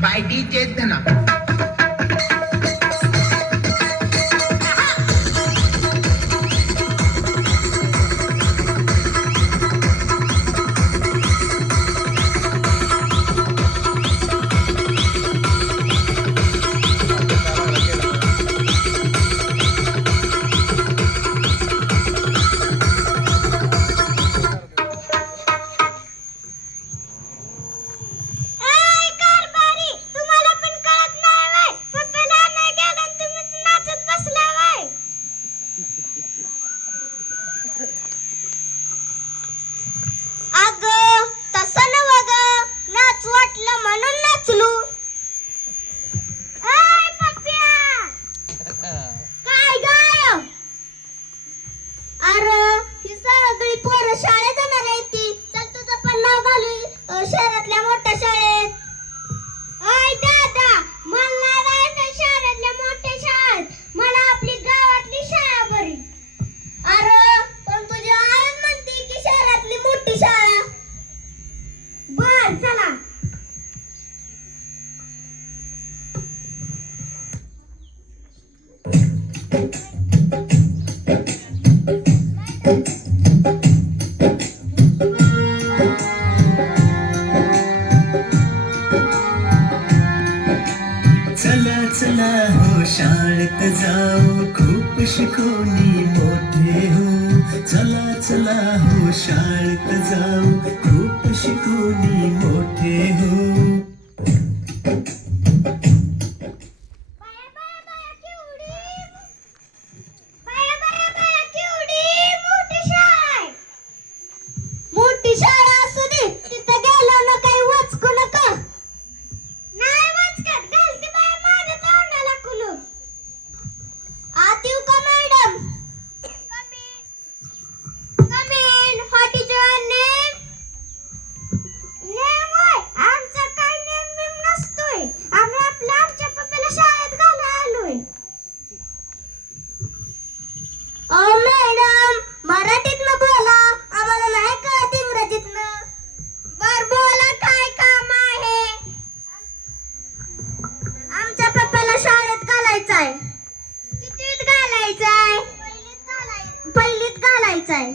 by DJ Dhana. शहरातल्या मोठ्या शाळेत ओय दादा मला नाही जायचं शहरातल्या मोठ्या शाळेत मला आपली गावातली शाळा बरी अरे पण तुझी आई म्हणते की शहरातली मोठी शाळा बर चला चला चला हो शाळेत जाऊ खूप शिकवणी मोठे हो चला चला हो शाळेत जाऊ खूप शिकवणी मोठे हो मोठी शाळा असू दे तिथं गेलो ना काही वाचकू नका नाही वाचकत घालते बाय माझ्या तोंडाला कुलूप आत येऊ का madam come in what is your name name होय आमचा काय नेम नसतोय आम्ही आमच्या पप्पाला शाळेत घालायला आलोय ओ मॅडम मराठीतनं बोला आम्हाला नाही कळत इंग्रजीतनं बर बोला काय काम आहे आमच्या पप्पाला शाळेत घालायचंय कितवीत घालायचंय पहिलीत घालायचंय